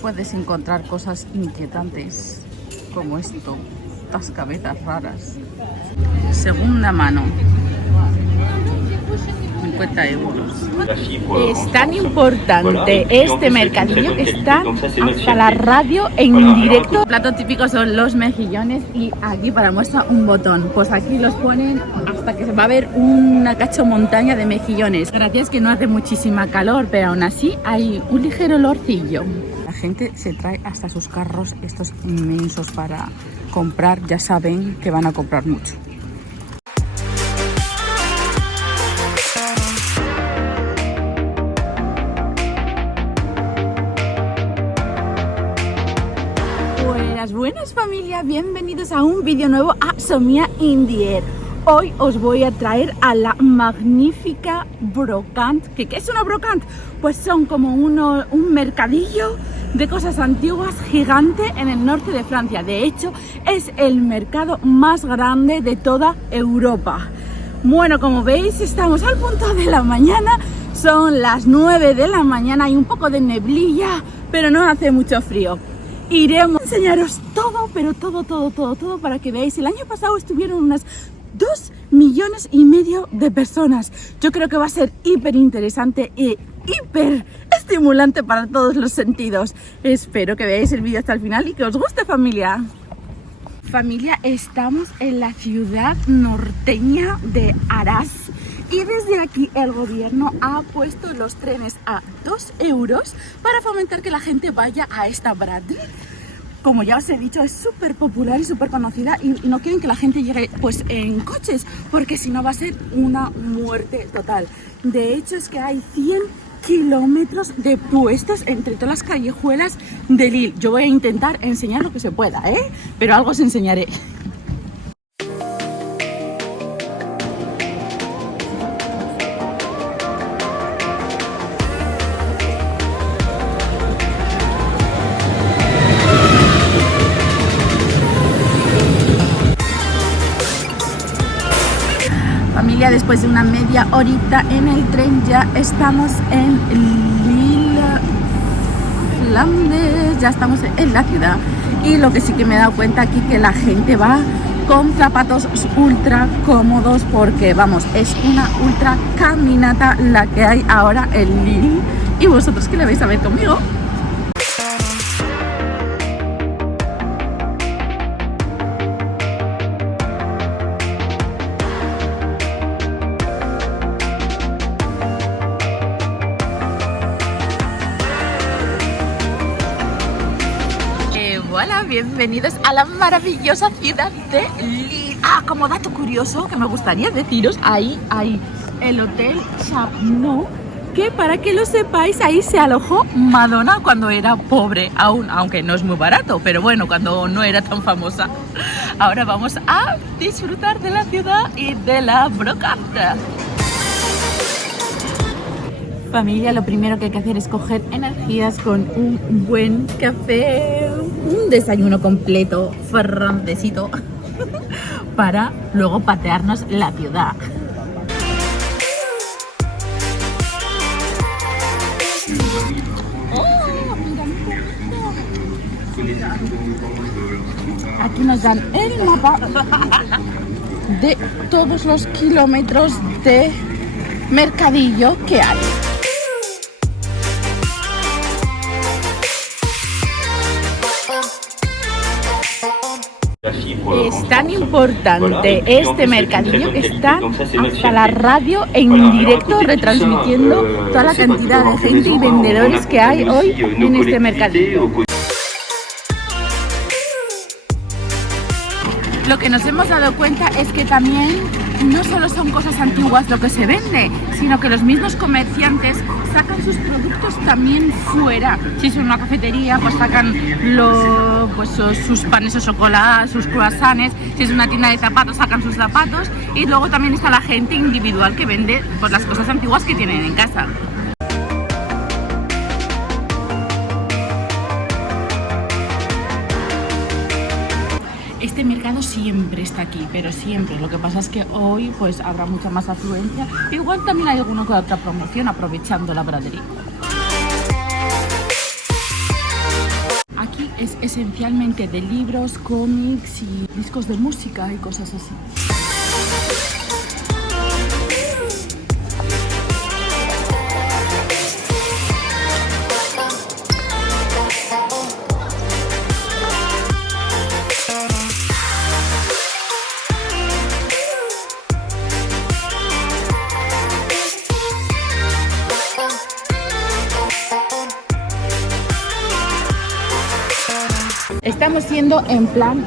puedes encontrar cosas inquietantes como esto, estas cabezas raras. Segunda mano, 50 euros. Es tan importante este mercadillo que está hasta la radio en directo. El plato típico son los mejillones y aquí para muestra un botón. Pues aquí los ponen hasta que se va a ver una cachomontaña de mejillones. Gracias que no hace muchísima calor, pero aún así hay un ligero olorcillo. La gente se trae hasta sus carros estos inmensos para comprar. Ya saben que van a comprar mucho. Buenas familia, bienvenidos a un vídeo nuevo a Somia in the Air. Hoy os voy a traer a la magnífica brocante. ¿Qué es una brocante? Pues son como un mercadillo de cosas antiguas gigante en el norte de Francia. De hecho, es el mercado más grande de toda Europa. Bueno, como veis, estamos al punto de la mañana. Son las 9 de la mañana, hay un poco de neblilla, pero no hace mucho frío. Iremos a enseñaros todo, pero todo para que veáis. El año pasado estuvieron unas 2,5 millones de personas. Yo creo que va a ser hiper interesante e hiper estimulante para todos los sentidos. Espero que veáis el vídeo hasta el final y que os guste, familia. Familia, estamos en la ciudad norteña de Arras. Y desde aquí el gobierno ha puesto los trenes a 2 euros para fomentar que la gente vaya a esta braderie. Como ya os he dicho, es súper popular y súper conocida y no quieren que la gente llegue pues en coches, porque si no va a ser una muerte total. De hecho, es que hay 100 kilómetros de puestos entre todas las callejuelas de Lille. Yo voy a intentar enseñar lo que se pueda, pero algo os enseñaré. Familia, después de una media horita en el tren ya estamos en Lille, Flandes, ya estamos en la ciudad. Y lo que sí que me he dado cuenta aquí que la gente va con zapatos ultra cómodos porque vamos, es una ultra caminata la que hay ahora en Lille. Y vosotros que le vais a ver conmigo. Hola, bienvenidos a la maravillosa ciudad de Lille. Como dato curioso que me gustaría deciros, ahí hay el Hotel Chapneau, que para que lo sepáis, ahí se alojó Madonna cuando era pobre aún, aunque no es muy barato, pero bueno, cuando no era tan famosa. Ahora vamos a disfrutar de la ciudad y de la brocante. Familia, lo primero que hay que hacer es coger energías con un buen café, un desayuno completo, francesito, para luego patearnos la ciudad. ¡Oh, mira, mira! Aquí nos dan el mapa de todos los kilómetros de mercadillo que hay. Es tan importante este mercadillo que está hasta la radio en directo retransmitiendo toda la cantidad de gente y vendedores que hay hoy en este mercadillo. Lo que nos hemos dado cuenta es que también no solo son cosas antiguas lo que se vende, sino que los mismos comerciantes sacan sus productos también fuera. Si es una cafetería, pues sacan sus panes de chocolate, sus croissants. Si es una tienda de zapatos, sacan sus zapatos. Y luego también está la gente individual que vende pues, las cosas antiguas que tienen en casa. Este mercado siempre está aquí, pero siempre. Lo que pasa es que hoy pues habrá mucha más afluencia. Igual también hay alguna que otra promoción aprovechando la braderie. es esencialmente de libros, cómics y discos de música y cosas así. Estamos yendo en plan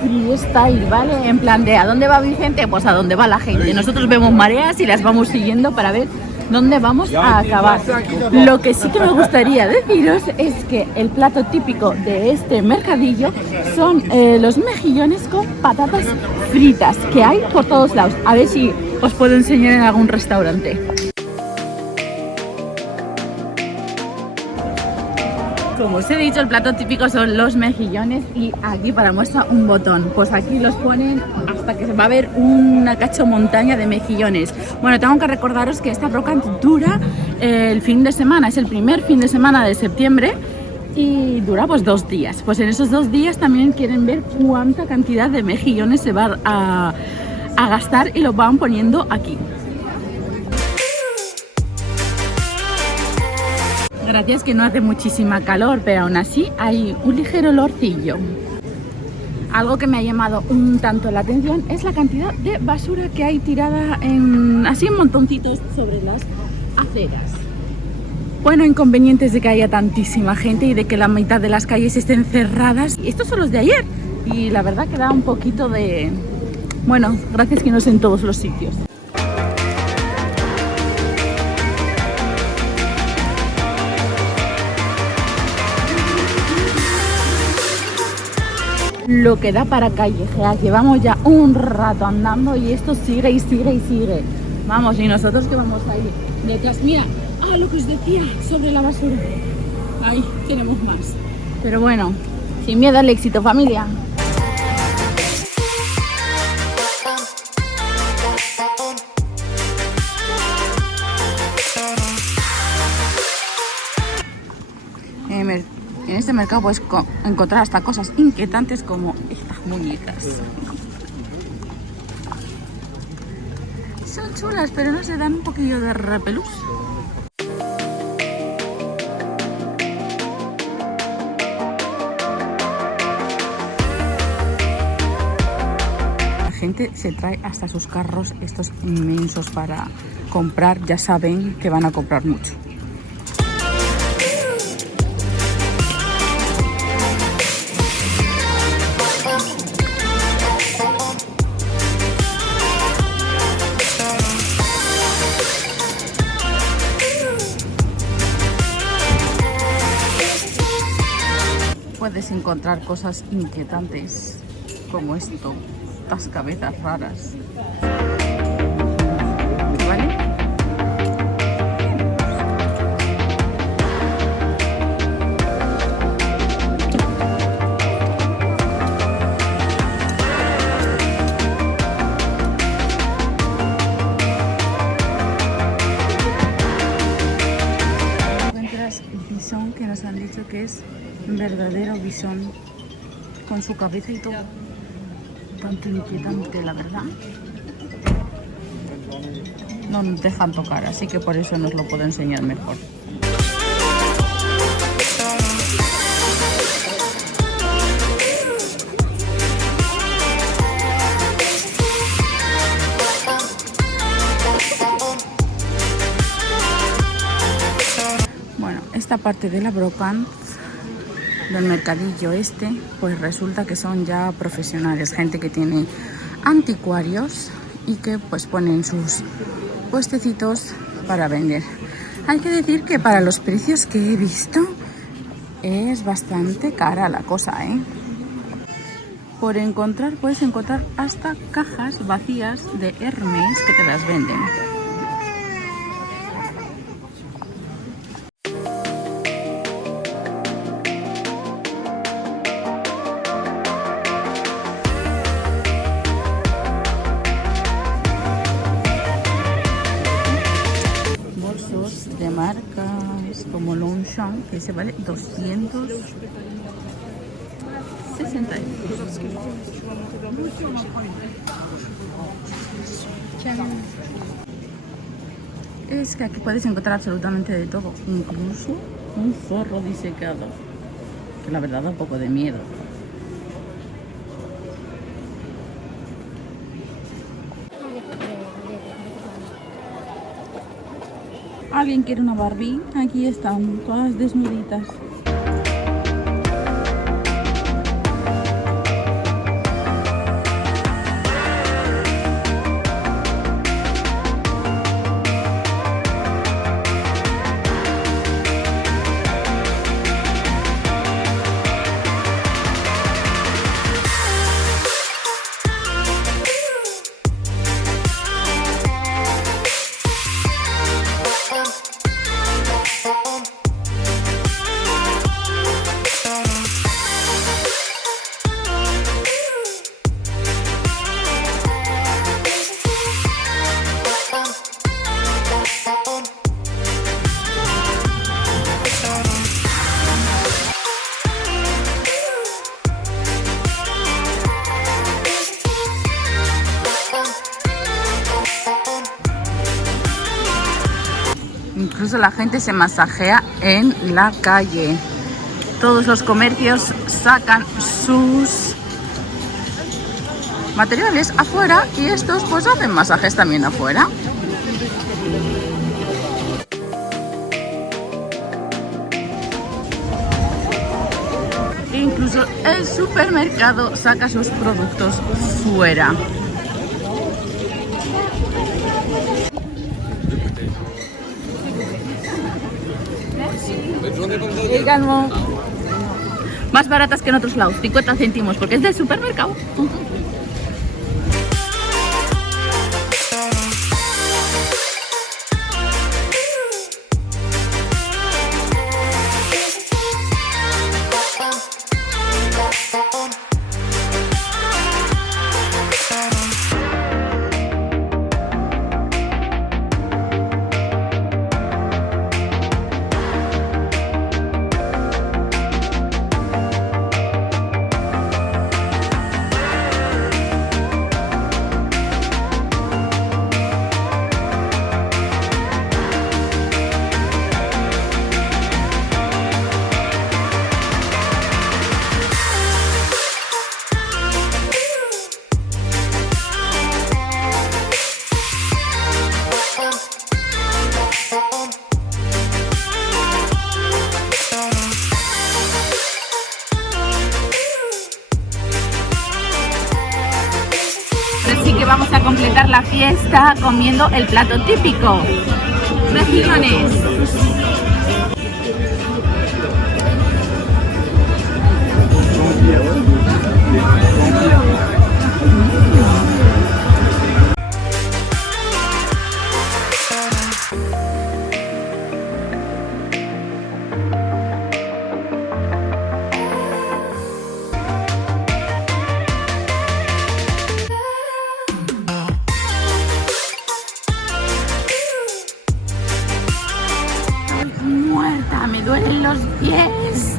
freestyle, ¿vale? En plan de ¿a dónde va Vicente? Pues a dónde va la gente. Nosotros vemos mareas y las vamos siguiendo para ver dónde vamos a acabar. Lo que sí que me gustaría deciros es que el plato típico de este mercadillo son los mejillones con patatas fritas, que hay por todos lados. A ver si os puedo enseñar en algún restaurante. Como os he dicho, el plato típico son los mejillones y aquí para muestra un botón. Pues aquí los ponen hasta que se va a ver una cacho montaña de mejillones. Bueno, tengo que recordaros que esta brocante dura el fin de semana, es el primer fin de semana de septiembre y dura pues 2 días. Pues en esos 2 días también quieren ver cuánta cantidad de mejillones se va a gastar y los van poniendo aquí. Gracias que no hace muchísima calor, pero aún así hay un ligero olorcillo. Algo que me ha llamado un tanto la atención es la cantidad de basura que hay tirada así en montoncitos sobre las aceras. Bueno, inconvenientes de que haya tantísima gente y de que la mitad de las calles estén cerradas. Estos son los de ayer y la verdad que da un poquito de... Bueno, gracias que no es en todos los sitios. Lo que da para callejear, llevamos ya un rato andando y esto sigue y sigue y sigue. Vamos, y nosotros que vamos ahí detrás. Mira, lo que os decía sobre la basura. Ahí tenemos más. Pero bueno, sin miedo al éxito, familia. En este mercado puedes encontrar hasta cosas inquietantes como estas muñecas. Son chulas, pero no se dan un poquillo de repelús. La gente se trae hasta sus carros estos inmensos para comprar. Ya saben que van a comprar mucho. Puedes encontrar cosas inquietantes como esto, estas cabezas raras. ¿Vale? Encuentras bisón, que nos han dicho que es un verdadero bisón con su cabeza y todo. Tanto inquietante, la verdad. No nos dejan tocar, así que por eso nos lo puedo enseñar mejor. Bueno, esta parte de la brocante del mercadillo este, pues resulta que son ya profesionales, gente que tiene anticuarios y que pues ponen sus puestecitos para vender. Hay que decir que para los precios que he visto es bastante cara la cosa, ¿eh? Puedes encontrar hasta cajas vacías de Hermes que te las venden. De marcas como Longchamp, que se vale 200 60 euros. Es que aquí puedes encontrar absolutamente de todo, incluso un zorro disecado, que la verdad da un poco de miedo. ¿Alguien quiere una Barbie? Aquí están, todas desnuditas. Incluso la gente se masajea en la calle. Todos los comercios sacan sus materiales afuera y estos pues hacen masajes también afuera. Incluso el supermercado saca sus productos fuera. Más baratas que en otros lados, 50 céntimos, porque es del supermercado. Así que vamos a completar la fiesta comiendo el plato típico, mejillones. Me duelen los pies.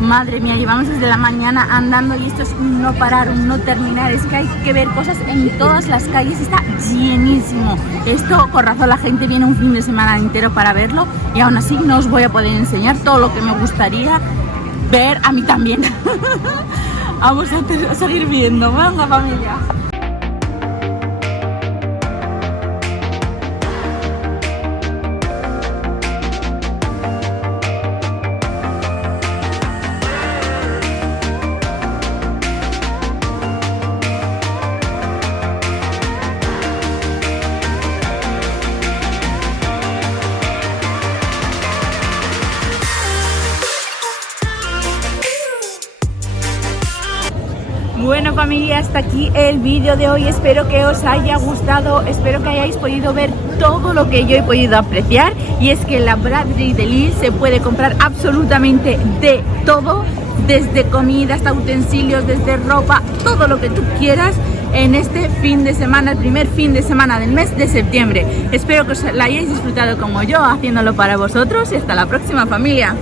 Madre mía, llevamos desde la mañana andando y esto es un no parar, un no terminar. Es que hay que ver cosas en todas las calles, está llenísimo. Esto, con razón, la gente viene un fin de semana entero para verlo y aún así no os voy a poder enseñar todo lo que me gustaría ver a mí también. Vamos a seguir viendo. Venga, familia. Bueno, familia, hasta aquí el vídeo de hoy. Espero que os haya gustado, espero que hayáis podido ver todo lo que yo he podido apreciar. Y es que en la Braderie de Lille se puede comprar absolutamente de todo, desde comida hasta utensilios, desde ropa, todo lo que tú quieras en este fin de semana, el primer fin de semana del mes de septiembre. Espero que os la hayáis disfrutado como yo haciéndolo para vosotros y hasta la próxima, familia.